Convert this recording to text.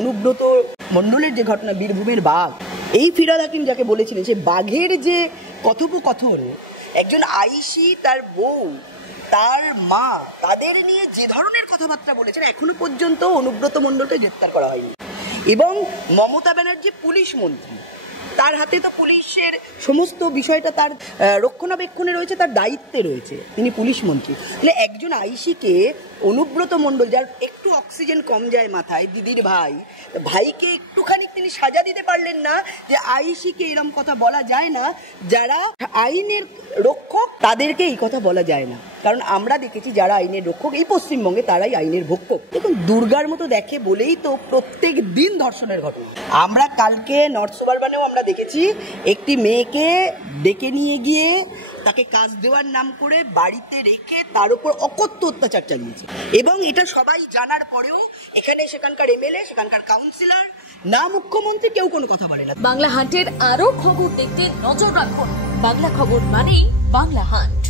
অনুব্রত মণ্ডলের যে ঘটনা, বীরভূমের বাঘ, এই ফিরহাদ হাকিম যাকে বলেছিলেন, সে বাঘের যে কথোপকথন, একজন আইসি তার বউ, তার মা, তাদের নিয়ে যে ধরনের কথাবার্তা বলেছেন, এখনো পর্যন্ত অনুব্রত মণ্ডলকে গ্রেপ্তার করা হয়নি। এবং মমতা ব্যানার্জি পুলিশ মন্ত্রী, তার হাতে তো পুলিশের সমস্ত বিষয়টা তার রক্ষণাবেক্ষণে রয়েছে, তার দায়িত্বে রয়েছে, তিনি পুলিশ মন্ত্রী। তাহলে একজন আইসিকে অনুব্রত মণ্ডল, যার একটু অক্সিজেন কম যায় মাথায়, দিদির ভাই, ভাইকে একটুখানি তিনি সাজা দিতে পারলেন না যে আইসিকে এরকম কথা বলা যায় না, যারা আইনের রক্ষক তাদেরকে এই কথা বলা যায় না। কারণ আমরা দেখেছি যারা আইনের রক্ষক এই পশ্চিমবঙ্গে, তারাই আইনের ভক্ষক। দেখুন, দুর্গার মতো দেখে বলেই তো প্রত্যেক দিন ধর্ষণের ঘটনা। আমরা কালকে নর্থ সুবারবানেও আমরা দেখেছি একটি মেয়েকে ডেকে নিয়ে গিয়ে তাকে কাজ দেওয়ার নাম করে বাড়িতে রেখে তার উপর অকথ্য অত্যাচার চালিয়েছে। এবং এটা সবাই জানার পরেও এখানে সেখানকার এমএলএ, সেখানকার কাউন্সিলর, না মুখ্যমন্ত্রী, কেউ কোনো কথা বলে না। বাংলা হান্টের আরো খবর দেখতে নজর রাখুন। বাংলা খবর মানেই বাংলা হান্ট।